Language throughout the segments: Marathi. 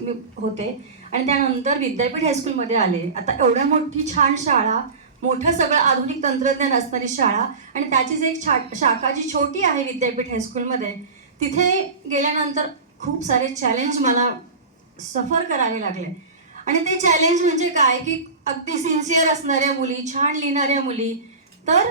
मी होते आणि त्यानंतर विद्यापीठ हायस्कूलमध्ये आले. आता एवढ्या मोठी छान शाळा, मोठं सगळं आधुनिक तंत्रज्ञान असणारी शाळा आणि त्याचीच एक शाखा जी छोटी आहे विद्यापीठ हायस्कूलमध्ये, तिथे गेल्यानंतर खूप सारे चॅलेंज मला सफर करावे लागले. आणि ते चॅलेंज म्हणजे काय की अगदी सिन्सिअर असणाऱ्या मुली, छान लिहिणाऱ्या मुली, तर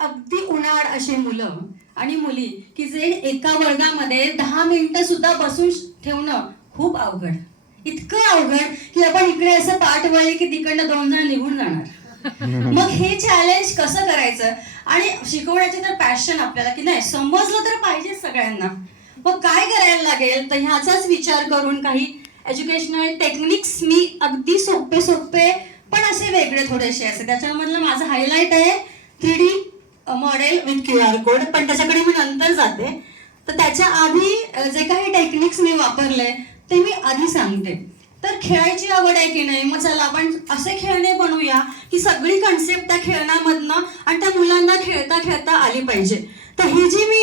अगदी उनाड अशी मुलं आणि मुली की जे एका वर्गामध्ये 10 मिनिटं सुद्धा बसून ठेवणं खूप अवघड, इतकं अवघड की आपण इकडे असं पाठ वळले की तिकडनं 2 जण निघून जाणार. मग हे चॅलेंज कसं करायचं आणि शिकवण्याचे तर पॅशन आपल्याला की नाही समजलं तर पाहिजे सगळ्यांना. मग काय करायला लागेल तर ह्याचाच विचार करून काही एज्युकेशनल टेक्निक्स मी अगदी सोपे सोपे पण असे वेगळे थोडेसे असे त्याच्यामधलं माझं हायलाईट आहे 3D model with QR code, पण त्याच्याकडे मी नंतर जाते. तर त्याच्या आधी जे काही टेक्निक्स मी वापरले ते मी आधी सांगते. तर खेळायची आवड आहे की नाही, मग चला आपण असे खेळणे बनवूया की सगळी कन्सेप्ट त्या खेळण्यामधनं आणि त्या मुलांना खेळता खेळता आली पाहिजे. तर ही जी मी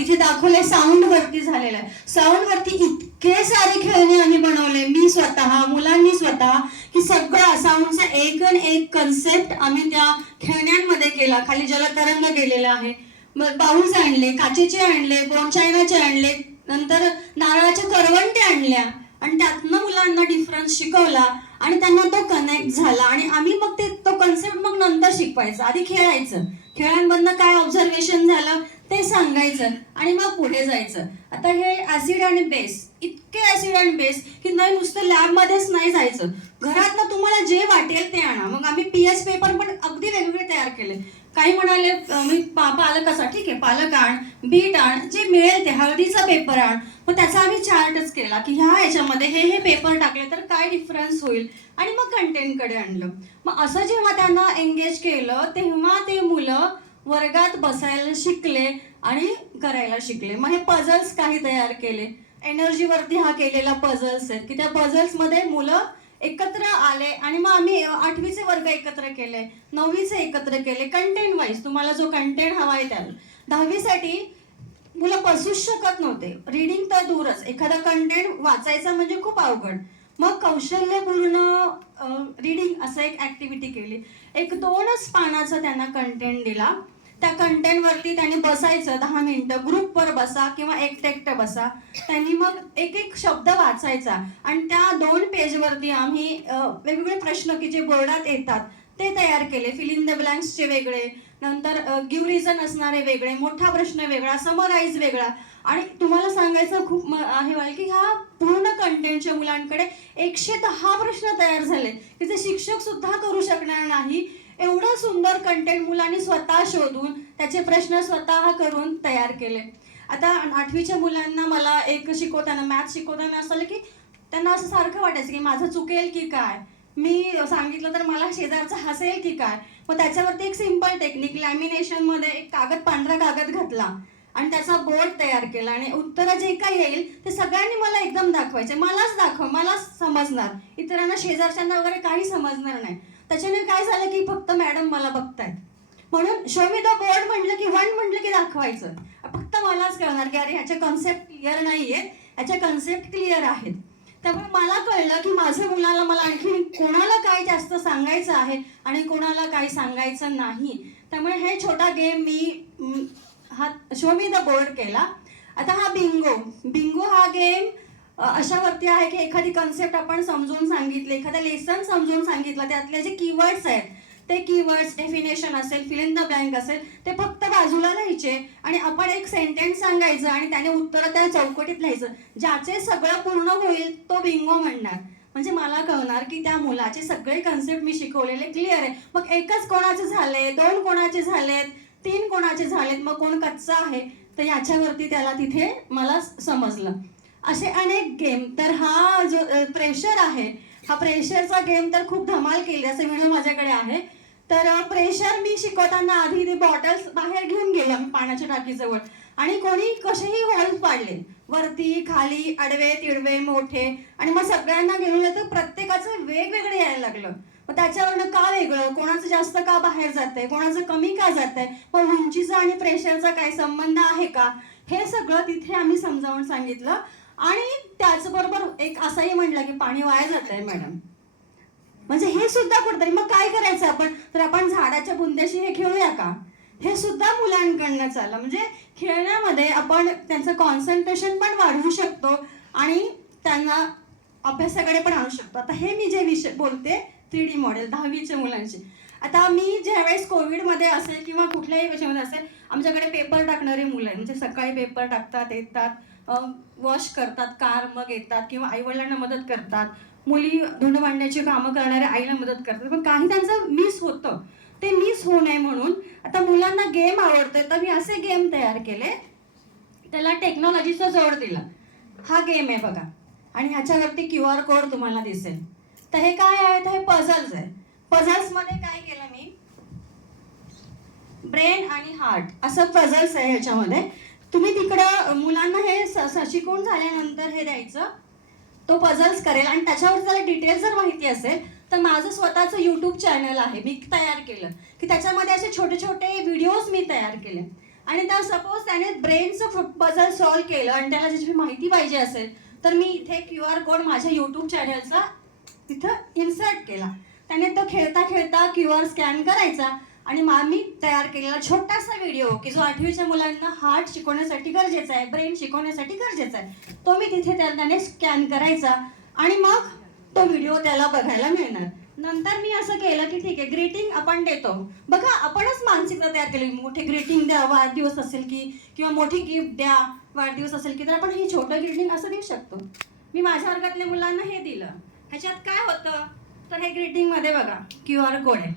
इथे दाखवले साऊंड वरती झालेलं आहे, साऊंड वरती इतके सारे खेळणे आम्ही बनवले, मी स्वतः, मुलांनी स्वतः, की सगळं साऊंडचा एक कन्सेप्ट आम्ही त्या खेळण्यांमध्ये केला. खाली जलतरंग गेलेला आहे, मग बाउल्स आणले, काचेचे आणले, बोनचायनाचे आणले, नंतर नारळाच्या करवंटे आणल्या आणि त्यातनं मुलांना डिफरन्स शिकवला आणि त्यांना तो कनेक्ट झाला. आणि आम्ही मग तो कन्सेप्ट मग नंतर शिकवायचा, आधी खेळायचं, खेळांमधनं काय ऑब्झर्वेशन झालं ते सांगायचं आणि मग पुढे जायचं. आता हे ऍसिड आणि बेस, इतके ऍसिड आणि बेस की नाही नुसतं लॅबमध्येच नाही जायचं, घरातनं तुम्हाला जे वाटेल ते आणा. मग आम्ही PS पेपर पण अगदी वेगवेगळे तयार केले. काही म्हणाले मी पालकाचा, ठीक आहे पालक आण, बीट आण, जे मिळेल ते, हळदीचा पेपर आण. मग त्याचा आम्ही चार्टच केला की ह्या ह्याच्यामध्ये हे पेपर टाकले तर काय डिफरन्स होईल आणि मग कंटेंटकडे आणलं. मग असं जेव्हा त्यांना एंगेज केलं तेव्हा ते मुलं वर्गात बसायला शिकले आणि करायला शिकले. मग हे पझल्स काही तयार केले, एनर्जीवरती हा केलेला पझल्स आहेत की त्या पझल्समध्ये मुलं एकत्र आले आणि मग आम्ही 8वीचे वर्ग एकत्र केले, 9वीचे एकत्र केले, कंटेंट वाईज तुम्हाला जो कंटेंट हवा आहे त्याला. 10वीसाठी मुलं बसूच शकत नव्हते, रीडिंग तर दूरच, एखादा कंटेंट वाचायचा म्हणजे खूप अवघड. मग कौशल्यपूर्ण रीडिंग असं एक ऍक्टिव्हिटी केली, 1-2च पानाचा त्यांना कंटेंट दिला. त्या कंटेंटवरती त्यांनी बसायचं 10 मिनिटं, ग्रुपवर बसा किंवा एकटं बसा. त्यांनी मग एक शब्द वाचायचा आणि त्या 2 पेजवरती आम्ही वेगवेगळे प्रश्न की जे बोर्डात येतात ते तयार केले. फिल इन द ब्लँक्सचे वेगळे, नंतर गिव्ह रिझन असणारे वेगळे, मोठा प्रश्न वेगळा, समराईज वेगळा. आणि तुम्हाला सांगायचं खूप आहे की ह्या पूर्ण कंटेंटच्या मुलांकडे 110 प्रश्न तयार झाले की ते शिक्षक सुद्धा करू शकणार नाही. एवढं सुंदर कंटेंट मुलांनी स्वतः शोधून त्याचे प्रश्न स्वतः करून तयार केले. आता 8वीच्या मुलांना मला एक शिकवताना, मॅथ शिकवताना असं की त्यांना असं सारखं वाटायचं की माझं चुकेल की काय, मी सांगितलं तर मला शेजारचं हसेल की काय. मग त्याच्यावरती एक सिंपल टेक्निक, लॅमिनेशनमध्ये एक पांढरा कागद घातला आणि त्याचा बोर्ड तयार केला आणि उत्तरं जे काही येईल ते सगळ्यांनी मला एकदम दाखवायचे, मलाच दाखव, मलाच समजणार, इतरांना शेजारच्यांना वगैरे काही समजणार नाही. त्याच्याने काय झालं की फक्त मॅडम मला बघतायत म्हणून शो मी द बोर्ड म्हटलं की 1 म्हटलं की दाखवायचं, फक्त मलाच कळणार की अरे ह्याच्या कन्सेप्ट क्लिअर नाहीये, ह्याच्या कन्सेप्ट क्लिअर आहेत. त्यामुळे मला कळलं की माझ्या मुलाला मला आणखी कोणाला काय जास्त सांगायचं आहे आणि कोणाला काही सांगायचं नाही. त्यामुळे हे छोटा गेम मी हा शो मी द बोर्ड केला. आता हा बिंगो हा गेम अशावरती आहे की एखादी कन्सेप्ट आपण समजून सांगितली, एखादा लेसन समजून सांगितला, त्यातले जे कीवर्ड्स आहेत ते कीवर्ड्स, डेफिनेशन असेल, फिल इन द ब्लँक असेल, ते फक्त बाजूला लिहायचे आणि आपण एक सेंटेन्स सांगायचं आणि त्याने उत्तर त्या चौकटीत लिहायचं. ज्याचे सगळं पूर्ण होईल तो बिंगो म्हणणार. म्हणजे मला कळणार की त्या मुलाचे सगळे कन्सेप्ट मी शिकवलेले क्लिअर आहे. मग एकच कोणाचे झाले, 2 कोणाचे झालेत, 3 कोणाचे झालेत, मग कोण कच्चा आहे, तर याच्यावरती त्याला तिथे मला समजलं. असे अनेक गेम. तर हा जो प्रेशर आहे, हा प्रेशरचा गेम तर खूप धमाल केली, असे व्हिडिओ माझ्याकडे आहे. तर प्रेशर मी शिकवताना आधी ते बॉटल्स बाहेर घेऊन गेलो मी पाण्याच्या टाकीजवळ आणि कोणी कसेही होल्स पाडले, वरती खाली, आडवे तिडवे मोठे, आणि मग सगळ्यांना घेऊन येतं, प्रत्येकाचं वेगवेगळं यायला लागलं. मग त्याच्यावरनं का वेगळं, कोणाचं जास्त का बाहेर जातंय, कोणाचं कमी का जातंय, मग उंचीचा आणि प्रेशरचा काय संबंध आहे का, हे सगळं तिथे आम्ही समजावून सांगितलं. आणि त्याचबरोबर एक असंही म्हटलं की पाणी वाया जात आहे मॅडम, म्हणजे हे सुद्धा कुठेतरी मग काय करायचं आपण, तर आपण झाडाच्या बुंद्याशी हे खेळूया का, हे सुद्धा मुलांकडनं चाललं. म्हणजे खेळण्यामध्ये आपण त्यांचं कॉन्सन्ट्रेशन पण वाढवू शकतो आणि त्यांना अभ्यासाकडे पण आणू शकतो. आता हे मी जे विषय बोलते 3D मॉडेल 10वीच्या मुलांची. आता मी ज्यावेळेस कोविडमध्ये असेल किंवा कुठल्याही विषयामध्ये असेल, आमच्याकडे पेपर टाकणारे मुलं आहेत. म्हणजे सकाळी पेपर टाकतात, येतात, वॉश करतात कार, मग येतात किंवा आईवडिलांना मदत करतात. मुली धुणं भांड्याची कामं करणाऱ्या आईला मदत करतात. पण काही त्यांचं मिस होतं, ते मिस होऊ नये म्हणून आता मुलांना गेम आवडतोय, तर मी असे गेम तयार केले, त्याला टेक्नॉलॉजीचा जोड दिला. हा गेम आहे बघा, आणि ह्याच्यावरती QR कोड तुम्हाला दिसेल. तर हे काय आहे, तर हे पझल्स आहे. पझल्समध्ये काय केलं मी, ब्रेन आणि हार्ट असं पझल्स आहे ह्याच्यामध्ये. तुम्ही तिकडं मुलांना हे शिकवून झाल्यानंतर हे द्यायचं, तो पझल्स करेल आणि त्याच्यावर त्याला डिटेल जर माहिती असेल तर माझं स्वतःचं यूट्यूब चॅनल आहे, मी तयार केलं की त्याच्यामध्ये असे छोटे छोटे व्हिडिओज मी तयार केले. आणि त्या सपोज त्याने ब्रेनचं पझल सॉल्व केलं आणि त्याला ज्याची माहिती पाहिजे असेल तर मी इथे QR कोड माझ्या यूट्यूब चॅनलचा तिथं इन्सर्ट केला. त्याने तो खेळता खेळता QR स्कॅन करायचा आणि मी तयार केलेला छोटासा व्हिडिओ की जो 8वीच्या मुलांना हार्ट शिकवण्यासाठी गरजेचा आहे, ब्रेन शिकवण्यासाठी गरजेचा आहे, तो मी तिथे त्याने स्कॅन करायचा आणि मग तो व्हिडिओ त्याला बघायला मिळणार. नंतर मी असं केलं की ठीक आहे, ग्रीटिंग आपण देतो बघा, आपणच मानसिकता तयार केली, मोठे ग्रीटिंग द्या वाढदिवस असेल की, किंवा मोठी गिफ्ट द्या वाढदिवस असेल की, तर आपण ही छोटं ग्रीटिंग असं देऊ शकतो. मी माझ्या वर्गातल्या मुलांना हे दिलं. ह्याच्यात काय होतं, तर हे ग्रीटिंगमध्ये बघा QR कोड आहे.